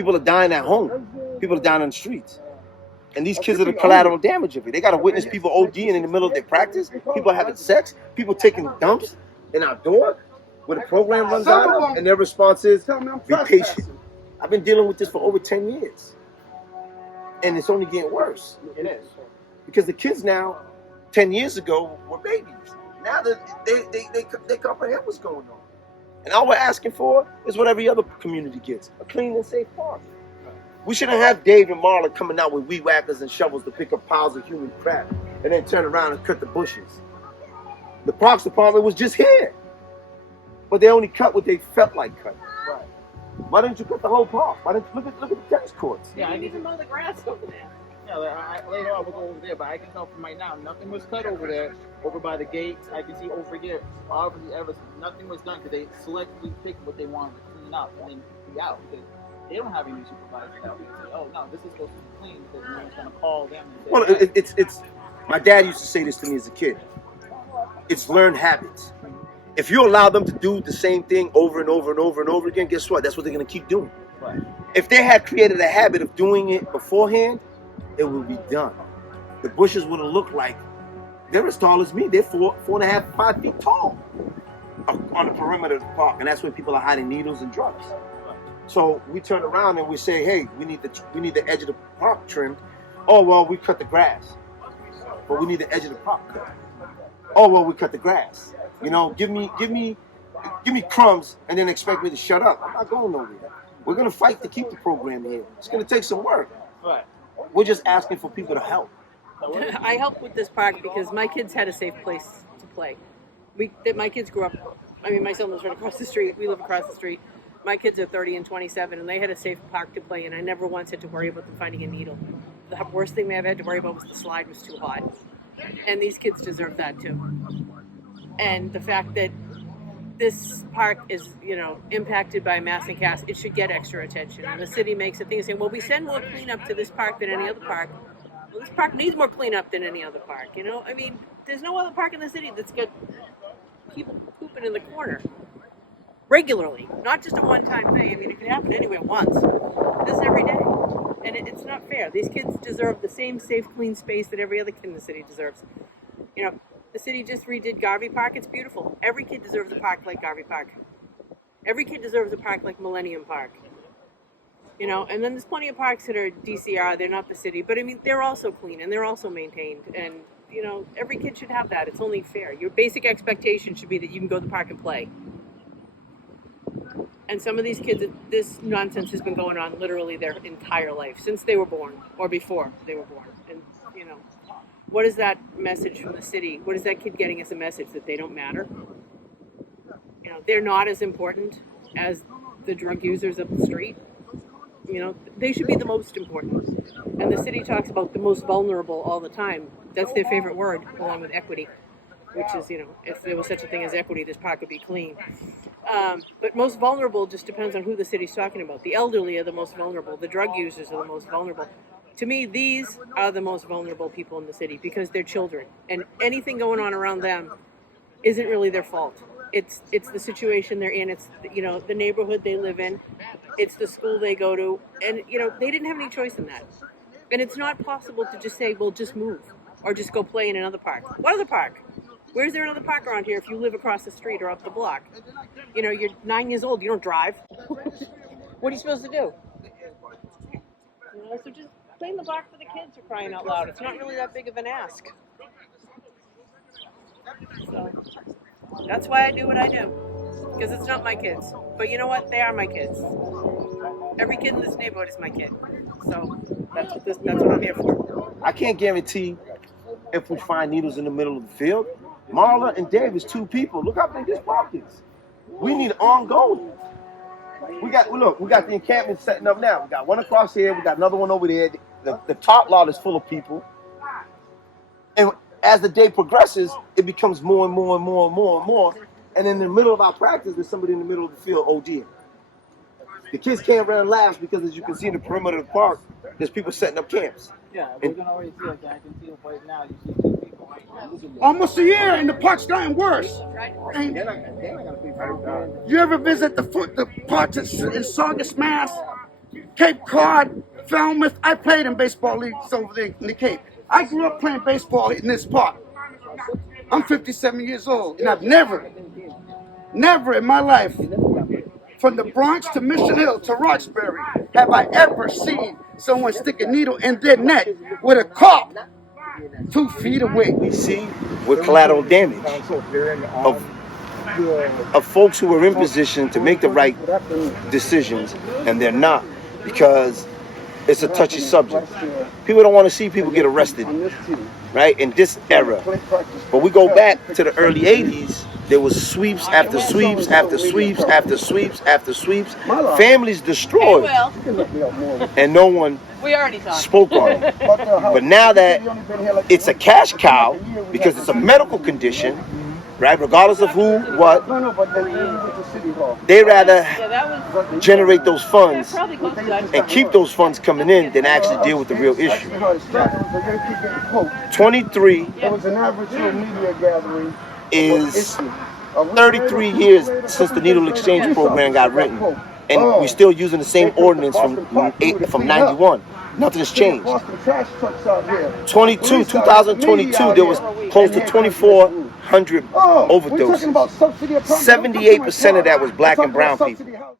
People are dying at home. People are dying on the streets. And these kids are the collateral damage of it. They got to witness people ODing in the middle of their practice, people having sex, people taking dumps in our door where the program runs out of, and their response is, be patient. I've been dealing with this for over 10 years. And it's only getting worse. It is. Because the kids now, 10 years ago, were babies. Now they comprehend what's going on. And all we're asking for is what every other community gets, a clean and safe park. We shouldn't have Dave and Marla coming out with weed whackers and shovels to pick up piles of human crap and then turn around and cut the bushes. The Parks Department was just here. But they only cut what they felt like cutting. Right. Why didn't you cut the whole park? Why didn't you look at the tennis courts? Yeah, I need to mow the grass over there. Yeah, later on we'll go over there, but I can tell from right now, nothing was cut over there, over by the gates. I can see over here, obviously nothing was done because they selectively picked what they wanted to clean up and then be out. Because they don't have any supervisors that we can say, oh no, this is supposed to be clean because no one's going to call them and say, well, it's my dad used to say this to me as a kid. It's learned habits. If you allow them to do the same thing over and over and over and over again, guess what? That's what they're going to keep doing. Right. If they had created a habit of doing it beforehand, it would be done. The bushes would have looked like they're as tall as me. They're 4.5, 5 feet tall on the perimeter of the park, and that's where people are hiding needles and drugs. So we turn around and we say, hey, we need the edge of the park trimmed. Oh well, we cut the grass, but we need the edge of the park cut. Oh well, we cut the grass. You know, give me crumbs and then expect me to shut up. I'm not going nowhere. We're gonna fight to keep the program here. It's gonna take some work. Right. We're just asking for people to help. I help with this park because my kids had a safe place to play. My kids grew up, I mean, my son lives right across the street. We live across the street. My kids are 30 and 27, and they had a safe park to play in. I never once had to worry about them finding a needle. The worst thing they ever had to worry about was the slide was too hot. And these kids deserve that too. And the fact that this park is, impacted by mass and cast, it should get extra attention. And the city makes a thing saying, well, we send more cleanup to this park than any other park. Well, this park needs more cleanup than any other park, I mean, there's no other park in the city that's got people pooping in the corner regularly, not just a one-time thing. I mean, it can happen anywhere once. This is every day. And it's not fair. These kids deserve the same safe, clean space that every other kid in the city deserves. The city just redid Garvey Park. It's beautiful. Every kid deserves a park like Garvey Park. Every kid deserves a park like Millennium Park. And then there's plenty of parks that are DCR. They're not the city. But, I mean, they're also clean and they're also maintained. And, every kid should have that. It's only fair. Your basic expectation should be that you can go to the park and play. And some of these kids, this nonsense has been going on literally their entire life, since they were born or before they were born. And, what is that message from the city? What is that kid getting as a message? That they don't matter? They're not as important as the drug users of the street. They should be the most important. And the city talks about the most vulnerable all the time. That's their favorite word, along with equity, which is, if there was such a thing as equity, this park would be clean. But most vulnerable just depends on who the city's talking about. The elderly are the most vulnerable. The drug users are the most vulnerable. To me, these are the most vulnerable people in the city because they're children. And anything going on around them isn't really their fault. It's the situation they're in. It's, the neighborhood they live in. It's the school they go to. And, they didn't have any choice in that. And it's not possible to just say, well, just move or just go play in another park. What other park? Where's there another park around here if you live across the street or up the block? You're 9 years old. You don't drive. What are you supposed to do? So just clean the park for the kids, for crying out loud. It's not really that big of an ask. So that's why I do what I do. Because it's not my kids. But you know what? They are my kids. Every kid in this neighborhood is my kid. So that's what I'm here for. I can't guarantee if we find needles in the middle of the field. Marla and Dave is two people. Look how big this park is. We need ongoing. We got the encampment setting up now. We got one across here. We got another one over there. The top lot is full of people. And as the day progresses, it becomes more and more and more and more and more. And in the middle of our practice, there's somebody in the middle of the field ODing. The kids can't run laps because, as you can see in the perimeter of the park, there's people setting up camps. Yeah, we're going to already see it. I can see it right now. You see two people right now. Almost a year, and the park's gotten worse. And They're not going to be very bad. you ever visit the parks in Saugus, Mass? Cape Cod, Falmouth. I played in baseball leagues over there in the Cape. I grew up playing baseball in this park. I'm 57 years old, and I've never in my life, from the Bronx to Mission Hill to Roxbury, have I ever seen someone stick a needle in their neck with a cop 2 feet away. We see with collateral damage of folks who are in position to make the right decisions, and they're not, because it's a touchy subject. People don't want to see people get arrested, right, in this era. But we go back to the early 80s, there was sweeps after sweeps after sweeps after sweeps after sweeps. Families destroyed, and no one spoke on it. But now that it's a cash cow, because it's a medical condition, right, regardless of who, what, they rather generate those funds and keep those funds coming in than actually deal with the real issue. 23 is 33 years since the needle exchange program got written, and we're still using the same ordinance from 91. Nothing has changed. 2022, there was close to 2,400 overdoses. 78% of that was black and brown people.